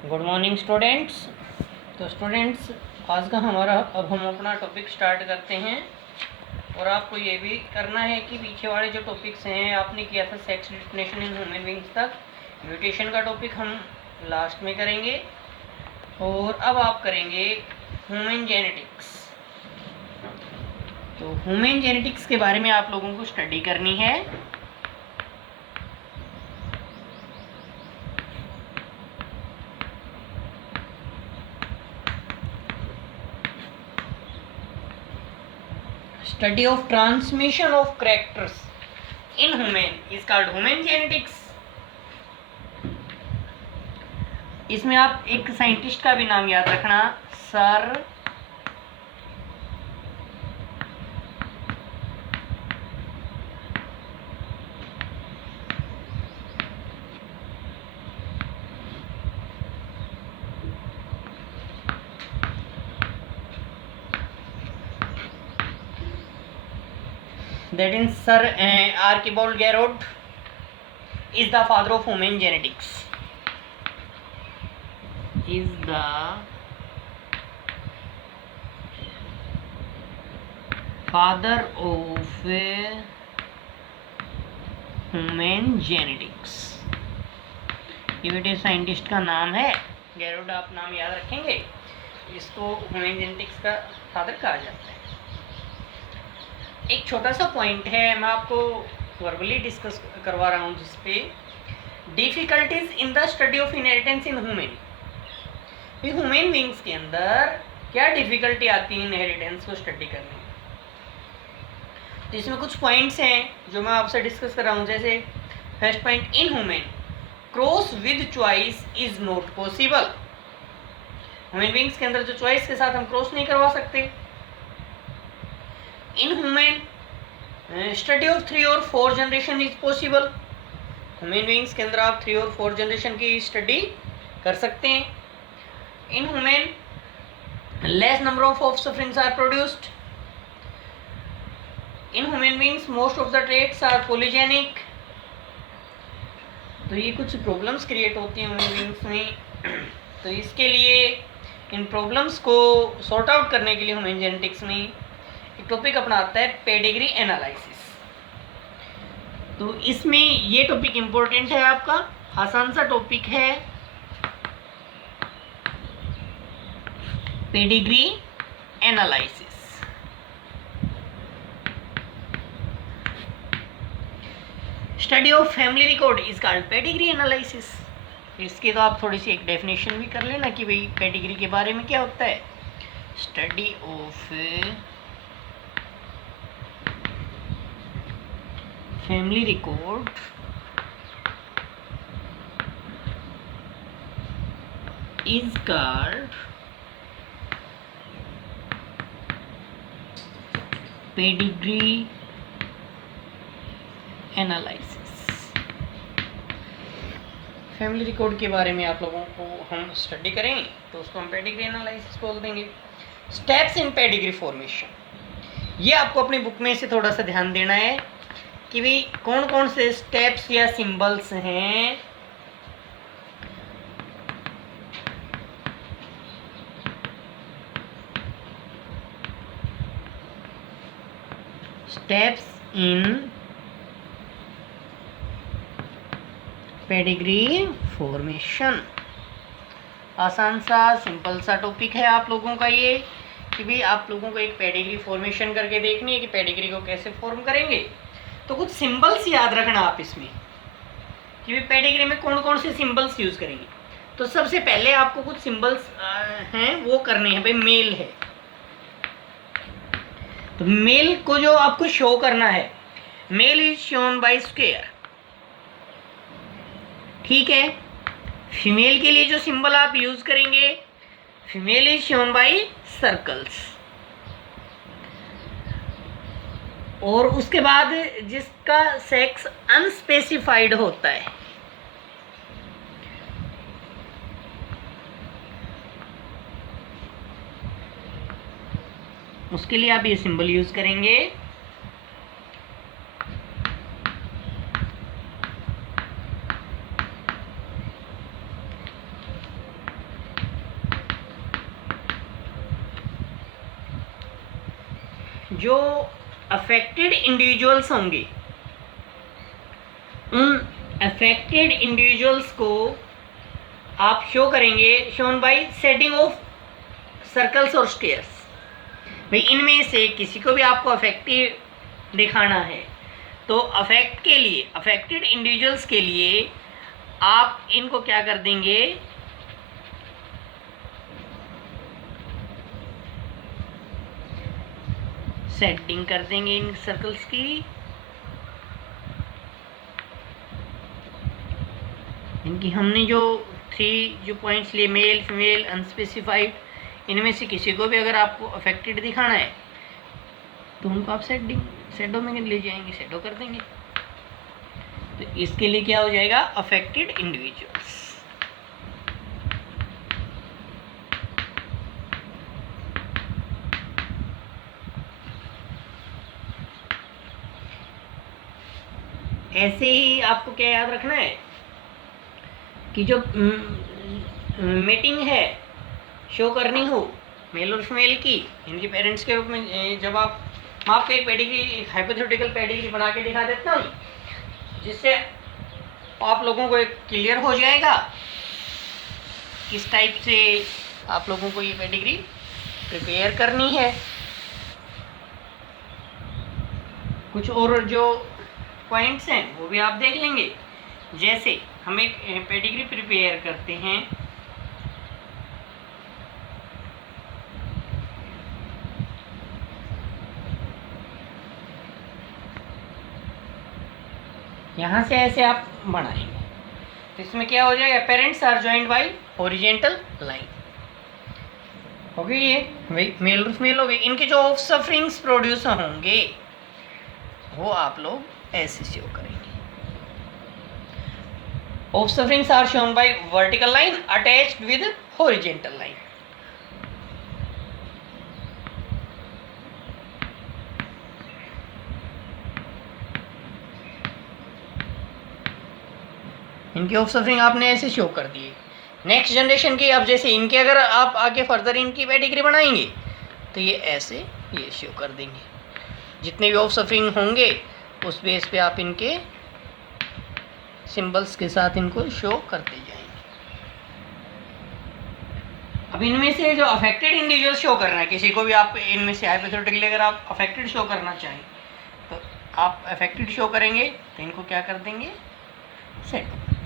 Good morning students. तो students, आज का हमारा अब हम अपना टॉपिक स्टार्ट करते हैं और आपको ये भी करना है कि पीछे वाले जो टॉपिक्स हैं आपने किया था सेक्स डिटरमिनेशन इन ह्यूमन बीइंग्स तक, म्यूटेशन का टॉपिक हम लास्ट में करेंगे और अब आप करेंगे ह्यूमन जेनेटिक्स। तो ह्यूमन जेनेटिक्स के बारे में आप लोगों को स्टडी करनी है। Study of transmission of characters in human is called human genetics। इसमें आप एक साइंटिस्ट का भी नाम याद रखना, sir that is Sir Archibald Garrod is the father of human genetics, is the father of human genetics। ये बेटे साइंटिस्ट का नाम है गैरोड, आप नाम याद रखेंगे। इसको ह्यूमन जेनेटिक्स का फादर कहा जाता है। एक छोटा सा पॉइंट है, मैं आपको वर्बली डिस्कस करवा रहा हूँ, जिसपे difficulties in the study of inheritance in human. Human beings के अंदर क्या डिफिकल्टी आती है इनहेरिटेंस को स्टडी करने में। तो इसमें कुछ पॉइंट्स हैं जो मैं आपसे डिस्कस कर रहा हूँ। जैसे first point, in human cross with choice is not possible. Human beings के अंदर जो चॉइस के साथ हम क्रॉस नहीं करवा सकते। इन ह्यूमन स्टडी ऑफ 3 और 4 generation is possible. Human beings के अंदर आप 3 और 4 जनरेशन की स्टडी कर सकते हैं। In human less number of offsprings are produced. In human beings most of the traits are polygenic. तो ये कुछ प्रॉब्लम्स क्रिएट होती हैं ह्यूमन बीइंग्स में। तो इसके लिए इन प्रॉब्लम्स को सॉर्ट आउट करने के लिए ह्यूमन जेनेटिक्स में एक टॉपिक अपना आता है पेडिग्री एनालिसिस। तो इसमें ये टॉपिक इंपॉर्टेंट है, आपका आसान सा टॉपिक है, pedigree analysis. Study of family record is called pedigree analysis. इसकी तो आप थोड़ी सी एक डेफिनेशन भी कर लेना कि भाई पेडिग्री के बारे में क्या होता है। Study of family record is called pedigree analysis। Family record के बारे में आप लोगों को हम स्टडी करें तो उसको हम पेडिग्री एनालिसिस बोल देंगे। स्टेप्स इन पेडिग्री फॉर्मेशन, ये आपको अपनी बुक में से थोड़ा सा ध्यान देना है कि भाई कौन कौन से स्टेप्स या सिंबल्स हैं स्टेप्स इन पेडिग्री फॉर्मेशन। आसान सा सिंपल सा टॉपिक है आप लोगों का ये कि भाई आप लोगों को एक पेडिग्री फॉर्मेशन करके देखनी है कि पेडिग्री को कैसे फॉर्म करेंगे। तो कुछ सिंबल्स याद रखना आप इसमें कि भाई पेडिग्री में कौन कौन से सिंबल्स यूज करेंगे। तो सबसे पहले आपको कुछ सिंबल्स हैं वो करने हैं। भाई मेल है तो मेल को जो आपको शो करना है, male is shown by square, ठीक है। फीमेल के लिए जो सिंबल आप यूज करेंगे, female is shown bye circles. और उसके बाद जिसका सेक्स अनस्पेसिफाइड होता है, उसके लिए आप ये सिंबल यूज करेंगे। जो अफेक्टेड इंडिविजुअल्स होंगे उन अफेक्टेड इंडिविजुअल्स को आप शो करेंगे, shown by setting of circles और स्टेयर्स। भाई इनमें से किसी को भी आपको अफेक्टेड दिखाना है तो अफेक्ट के लिए, अफेक्टेड इंडिविजुअल्स के लिए आप इनको क्या कर देंगे, सेटिंग कर देंगे इन सर्कल्स की। इनकी हमने जो 3 जो पॉइंट्स लिए, मेल, फीमेल, अनस्पेसिफाइड, इनमें से किसी को भी अगर आपको अफेक्टेड दिखाना है तो उनको आप शेडो में ले जाएंगे, शेडो कर देंगे। तो इसके लिए क्या हो जाएगा, अफेक्टेड इंडिविजुअल्स। ऐसे ही आपको क्या याद रखना है कि जो मीटिंग है शो करनी हो मेल और फीमेल की, इनके पेरेंट्स के रूप में, जब आप आपको एक पेडिग्री, हाइपोथेटिकल पेडिग्री बना के दिखा देता हूँ जिससे आप लोगों को एक क्लियर हो जाएगा किस टाइप से आप लोगों को ये पेडिग्री प्रिपेयर करनी है। कुछ और जो पॉइंट्स हैं वो भी आप देख लेंगे। जैसे हम एक पेडिग्री प्रिपेयर करते हैं, यहाँ से ऐसे आप बनाएंगे तो इसमें क्या हो जाएगा, parents are joined by horizontal line हो गई। ये भाई मेल और फीमेल हो गई। इनके जो ऑफ सफरिंग्स प्रोड्यूस होंगे वो आप लोग ऐसे शो करेंगे। Offsprings are shown by vertical line attached with horizontal line. इनके ऑफ सफरिंग आपने ऐसे शो कर दिए। नेक्स्ट जनरेशन की, अब जैसे इनके अगर आप आगे फर्दर इनकी पेडिग्री बनाएंगे तो ये ऐसे ये शो कर देंगे। जितने भी ऑफ सफरिंग होंगे उस बेस पे आप इनके सिंबल्स के साथ इनको शो करते जाएंगे। अब इनमें से जो अफेक्टेड इंडिविजुअल शो करना है, किसी को भी आप इनमें से हाइपोथेटिकली अगर आप अफेक्टेड शो करना चाहें तो आप अफेक्टेड शो करेंगे तो इनको क्या कर देंगे, सेट कर देंगे।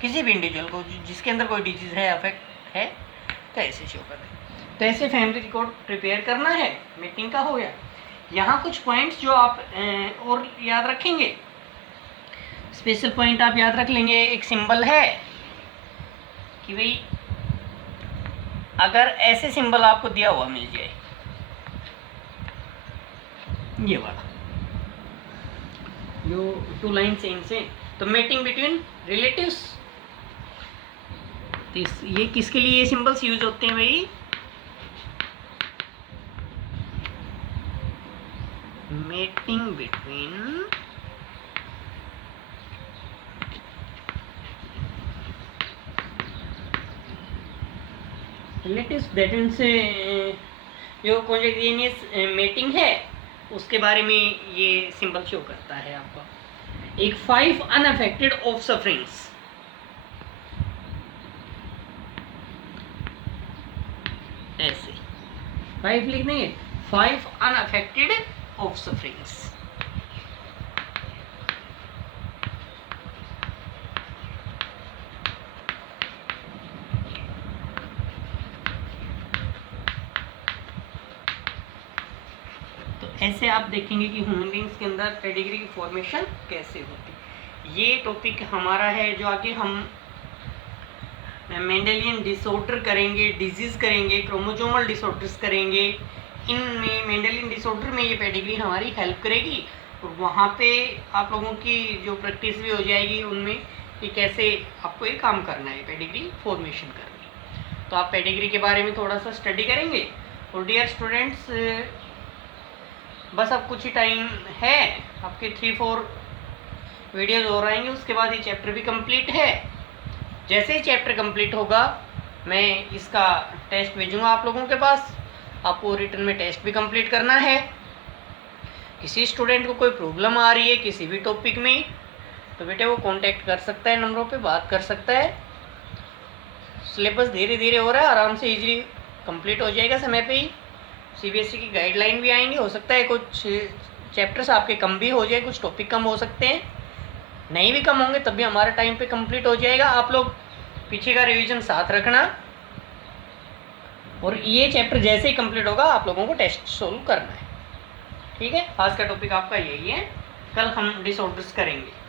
किसी भी इंडिविजुअल को जिसके अंदर कोई डिजीज़ है, अफेक्ट है, तो ऐसे शो कर देंगे। तो ऐसे फैमिली रिकॉर्ड प्रिपेयर करना है। मीटिंग का हो गया। यहाँ कुछ पॉइंट्स जो आप और याद रखेंगे, स्पेशल पॉइंट आप याद रख लेंगे। एक सिंबल है कि भाई अगर ऐसे सिंबल आपको दिया हुआ मिल जाए, ये वाला जो 2 लाइन से इनसे, तो मीटिंग बिटवीन रिलेटिव्स, तो ये किसके लिए ये सिंबल्स यूज होते हैं भाई, meeting between relatives. That means जो कॉन्जेनियस मीटिंग है उसके बारे में ये सिंबल शो करता है आपका। एक 5 अनअफेक्टेड ऑफ सफरिंग्स, ऐसे 5 लिख देंगे, 5 अनअफेक्टेड ऑफ सफरिंग्स। ऐसे आप देखेंगे कि ह्यूमन बींग्स के अंदर पेडिग्री की फॉर्मेशन कैसे होती। ये टॉपिक हमारा है जो आगे हम मेंडेलियन डिसऑर्डर करेंगे, डिजीज़ करेंगे, क्रोमोसोमल डिसऑर्डर्स करेंगे। इनमें मेंडेलियन डिसऑर्डर में ये पेडिग्री हमारी हेल्प करेगी और वहाँ पे आप लोगों की जो प्रैक्टिस भी हो जाएगी उनमें कि कैसे आपको ये काम करना है, पेडिग्री फॉर्मेशन करनी। तो आप पेडिग्री के बारे में थोड़ा सा स्टडी करेंगे। और डियर स्टूडेंट्स, बस अब कुछ ही टाइम है, आपके 3-4 वीडियोज़ हो रहेंगे, उसके बाद ये चैप्टर भी कंप्लीट है। जैसे ही चैप्टर कंप्लीट होगा मैं इसका टेस्ट भेजूँगा आप लोगों के पास। आपको रिटर्न में टेस्ट भी कंप्लीट करना है। किसी स्टूडेंट को कोई प्रॉब्लम आ रही है किसी भी टॉपिक में तो बेटे वो कांटेक्ट कर सकता है, नंबरों पे बात कर सकता है। सिलेबस धीरे धीरे हो रहा है, आराम से इजीली कंप्लीट हो जाएगा समय पे ही। सीबीएसई की गाइडलाइन भी आएंगी, हो सकता है कुछ चैप्टर्स आपके कम भी हो जाए, कुछ टॉपिक कम हो सकते हैं, नहीं भी कम होंगे तब भी हमारे टाइम पे कंप्लीट हो जाएगा। आप लोग पीछे का रिवीजन साथ रखना और ये चैप्टर जैसे ही कंप्लीट होगा आप लोगों को टेस्ट सोल्व करना है। ठीक है, आज का टॉपिक आपका यही है, कल हम डिसऑर्डर्स करेंगे।